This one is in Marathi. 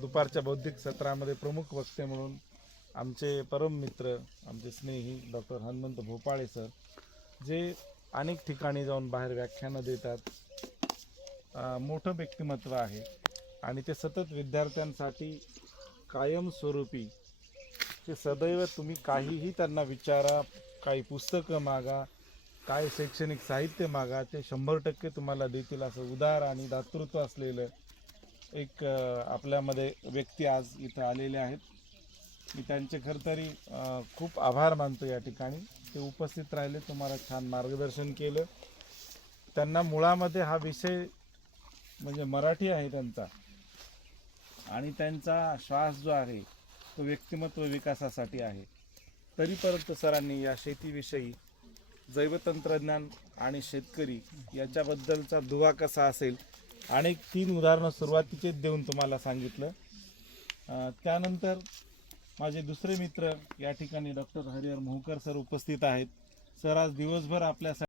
दुपारच्या बौद्धिक सत्रामध्ये प्रमुख वक्ते म्हणून आमचे परम मित्र, आमचे स्नेही डॉक्टर हनुमंत भोपाळे सर, जे अनेक ठिकाणी जाऊन बाहेर व्याख्यानं देतात. मोठं व्यक्तिमत्व आहे आणि ते सतत विद्यार्थ्यांसाठी कायमस्वरूपी, ते सदैव तुम्ही काहीही त्यांना विचारा, काही पुस्तकं मागा, काय शैक्षणिक साहित्य मागा, ते 100% तुम्हाला देतील. असं उदार आणि दातृत्व असलेलं एक आपल्यामध्ये व्यक्ती आज इथं आलेले आहेत. मी त्यांचे खरं तरी खूप आभार मानतो या ठिकाणी. ते उपस्थित राहिले, तुम्हाला छान मार्गदर्शन केलं. त्यांना मुळामध्ये हा विषय म्हणजे मराठी आहे त्यांचा, आणि त्यांचा श्वास जो आहे तो व्यक्तिमत्व विकासासाठी आहे. तरी परंतु सरांनी या शेतीविषयी, जैवतंत्रज्ञान आणि शेतकरी याच्याबद्दलचा दुवा कसा असेल, अनेक 3 उदाहरणं सुरुवातीचेच देऊन तुम्हाला सांगितलं. त्यानंतर माझे दुसरे मित्र या ठिकाणी डॉक्टर हरिहर मोहकर सर उपस्थित आहेत. सर आज दिवसभर आपल्यासाठी